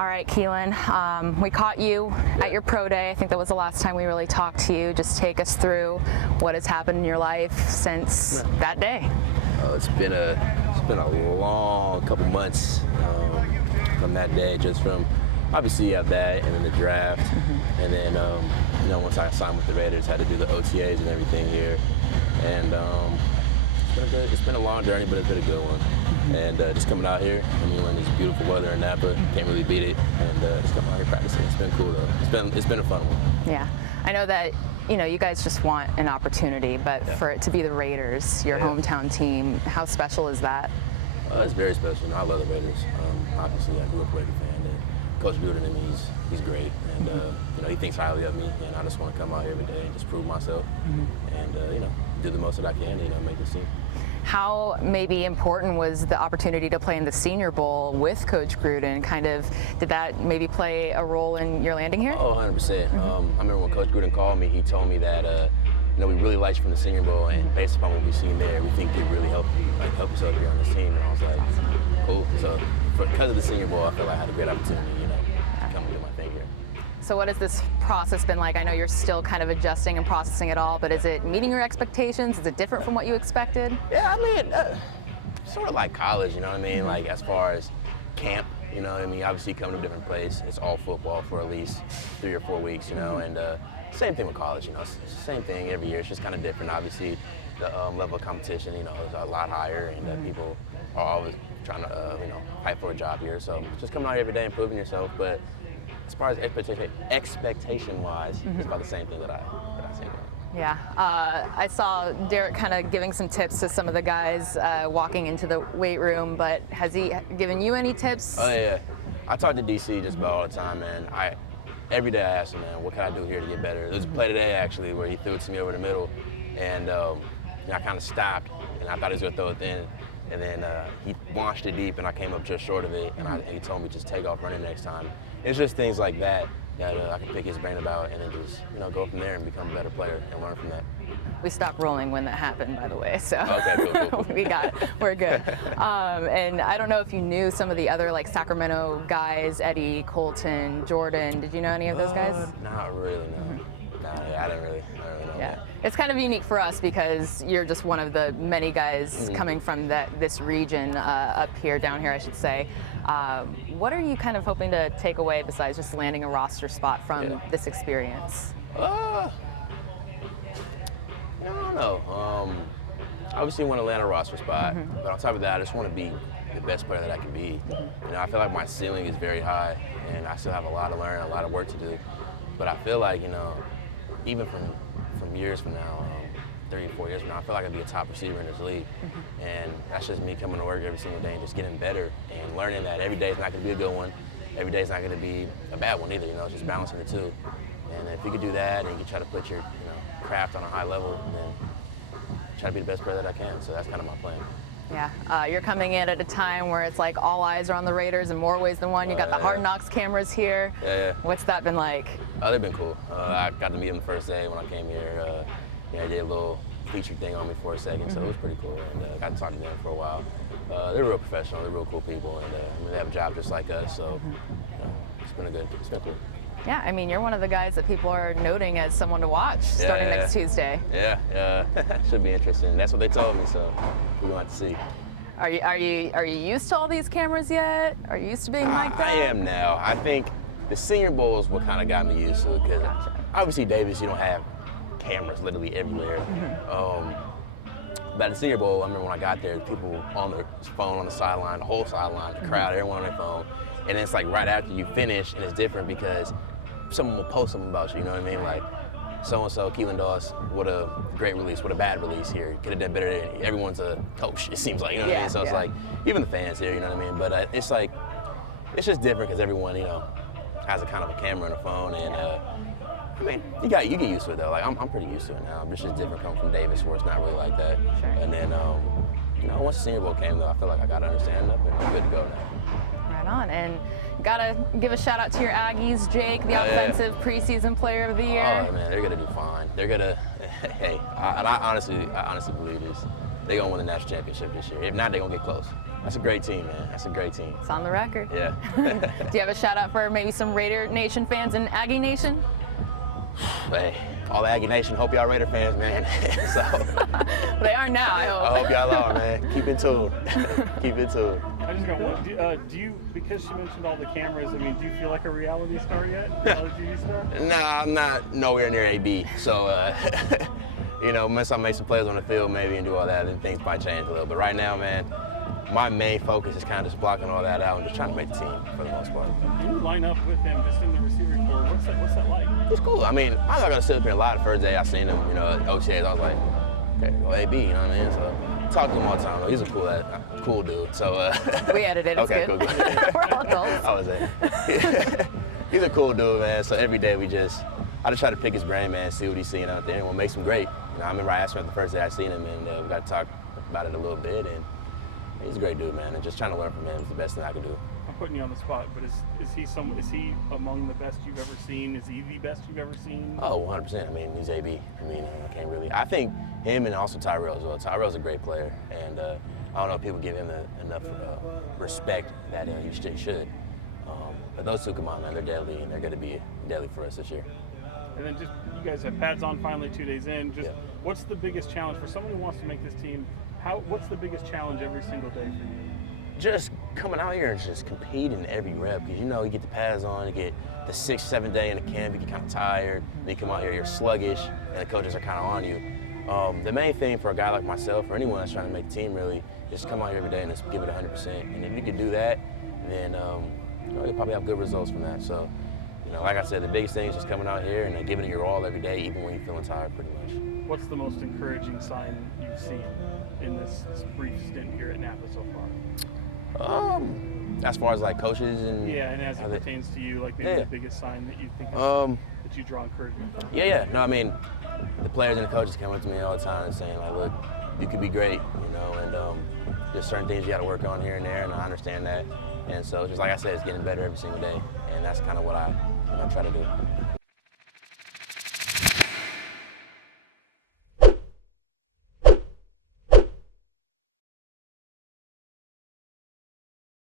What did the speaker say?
All right, Keelan, we caught you at your pro day. I think that was the last time we really talked to you. Just take us through what has happened in your life since that day. It's been a long couple months from that day, just from obviously you have that and then the draft, and then once I signed with the Raiders, had to do the OTAs and everything here, and it's been a long journey, but it's been a good one. And just coming out here, in this beautiful weather in Napa, can't really beat it. And just coming out here practicing, it's been cool though. It's been a fun one. Yeah, I know that you guys just want an opportunity, but for it to be the Raiders, your hometown team, how special is that? It's very special. I love the Raiders. Obviously, I grew up a Raider fan, and Coach Building to me, he's great, and he thinks highly of me, and I just want to come out here every day and just prove myself, and do the most that I can, make this team. How maybe important was the opportunity to play in the Senior Bowl with Coach Gruden? Did that maybe play a role in your landing here? Oh, 100%. I remember when Coach Gruden called me, he told me that we really liked you from the Senior Bowl, and based upon what we've seen there, we think it really help us out here on this team. And I was like, cool. So because of the Senior Bowl, I felt like I had a great opportunity, to come and do my thing here. So what has this process been like? I know you're still kind of adjusting and processing it all, but is it meeting your expectations? Is it different from what you expected? Yeah, sort of like college, like as far as camp, obviously coming to a different place, it's all football for at least 3 or 4 weeks, and same thing with college, it's the same thing every year, it's just kind of different. Obviously, the level of competition, is a lot higher, and people are always trying to, fight for a job here, so just coming out every day and proving yourself, but as far as expectation-wise, it's about the same thing that I say. Yeah, I saw Derek kind of giving some tips to some of the guys walking into the weight room, but has he given you any tips? Oh yeah, I talk to DC just about all the time, man. Every day I ask him, man, what can I do here to get better? There was a play today actually where he threw it to me over the middle, and I kind of stopped, and I thought he was gonna throw it in, and then he launched it deep, and I came up just short of it, and he told me just take off running next time. It's just things like that I can pick his brain about, and then just go from there and become a better player and learn from that. We stopped rolling when that happened, by the way, so okay, cool. We got it. We're good. And I don't know if you knew some of the other Sacramento guys, Eddie, Colton, Jordan. Did you know any of those guys? Not really, no. I didn't really know. Yeah, it's kind of unique for us because you're just one of the many guys coming from this region up here, down here, I should say. What are you kind of hoping to take away besides just landing a roster spot from this experience? I don't know. Obviously, want to land a roster spot, but on top of that, I just want to be the best player that I can be. I feel like my ceiling is very high, and I still have a lot to learn, a lot of work to do. But I feel like, even from years from now, 3 or 4 years from now, I feel like I'd be a top receiver in this league. And that's just me coming to work every single day and just getting better and learning that every day is not going to be a good one. Every day is not going to be a bad one either, it's just balancing the two. And if you could do that and you can try to put your craft on a high level, then try to be the best player that I can. So that's kind of my plan. Yeah, you're coming in at a time where it's like all eyes are on the Raiders in more ways than one. You got the Hard Knocks cameras here. Yeah. What's that been like? Oh, they've been cool. I got to meet them the first day when I came here. They did a little feature thing on me for a second, so it was pretty cool. And I got to talk to them for a while. They're real professional. They're real cool people, and they have a job just like us. So it's been cool. Yeah, you're one of the guys that people are noting as someone to watch starting next Tuesday. Yeah, should be interesting. That's what they told me, so we're going to have to see. Are you used to all these cameras yet? Are you used to being like that? I am now. I think the Senior Bowl is what kind of got me used to it, because obviously Davis, you don't have cameras literally everywhere. But at the Senior Bowl, I remember when I got there, people on their phone on the sideline, the whole sideline, the crowd, everyone on their phone. And it's like right after you finish, and it's different because someone will post something about you, Like, so-and-so, Keelan Doss, what a great release, what a bad release here. Could have done better. Everyone's a coach, it seems like, what I mean? So it's like, even the fans here, But it's like, it's just different because everyone, has a kind of a camera and a phone. And, you get used to it, though. Like, I'm pretty used to it now. It's just different coming from Davis, where it's not really like that. Sure. And then, once the Senior Bowl came, though, I feel like I got to understand enough, and I'm good to go now. Right on. And gotta give a shout out to your Aggies, Jake, the offensive preseason player of the year. Oh man, they're gonna do fine. They're gonna. Hey, I honestly believe this. They're gonna win the national championship this year. If not, they're gonna get close. That's a great team, man. That's a great team. It's on the record. Yeah. Do you have a shout out for maybe some Raider Nation fans and Aggie Nation? Hey, all the Aggie Nation, hope y'all Raider fans, man. They are now, I hope. I hope y'all are, man. Keep in tune. Keep in tune. I just got one. Do you, because she mentioned all the cameras, I mean, do you feel like a reality star yet? Reality TV star? Nah, I'm not nowhere near AB. So, you know, once I make some plays on the field maybe and do all that, then things might change a little. But right now, man, my main focus is kind of just blocking all that out and just trying to make the team for the most part. You line up with him just in the receiving corps. What's that like? It's cool. I mean, I'm not going to sit up here a lot. The first day I seen him, you know, at OTAs, I was like, okay, go AB, you know what I mean? So talk to him all the time. He's a cool dude. So we edited. It's okay, good. Cool. We're all adults. I was saying. He's a cool dude, man. So every day I just try to pick his brain, man, see what he's seeing out there and what makes him great. You know, I remember I asked him the first day I seen him, and we got to talk about it a little bit. And he's a great dude, man. And just trying to learn from him is the best thing I can do. I'm putting you on the spot, but is he among the best you've ever seen? Is he the best you've ever seen? Oh, 100%. I mean, he's AB. I mean, I can't really. I think him and also Tyrell as well. Tyrell's a great player, and I don't know if people give him enough respect that he should. But those two, come on, man, they're deadly, and they're going to be deadly for us this year. And then just, you guys have pads on finally 2 days in. Just what's the biggest challenge for someone who wants to make this team? What's the biggest challenge every single day for you? Just coming out here and just competing every rep, because you know you get the pads on, you get the 6-7 day in the camp, you get kind of tired, then you come out here, you're sluggish, and the coaches are kind of on you. The main thing for a guy like myself or anyone that's trying to make the team really is come out here every day and just give it 100%. And if you can do that, then you'll probably have good results from that. So, you know, like I said, the biggest thing is just coming out here and giving it your all every day, even when you're feeling tired, pretty much. What's the most encouraging sign you've seen in this brief stint here at Napa so far? As far as like coaches and and as it pertains to you, like maybe the biggest sign that you think that you draw encouragement from. No, I mean, the players and the coaches come up to me all the time and saying like, look, you could be great, you know, and there's certain things you got to work on here and there, and I understand that. And so, just like I said, it's getting better every single day, and that's kind of what I try to do.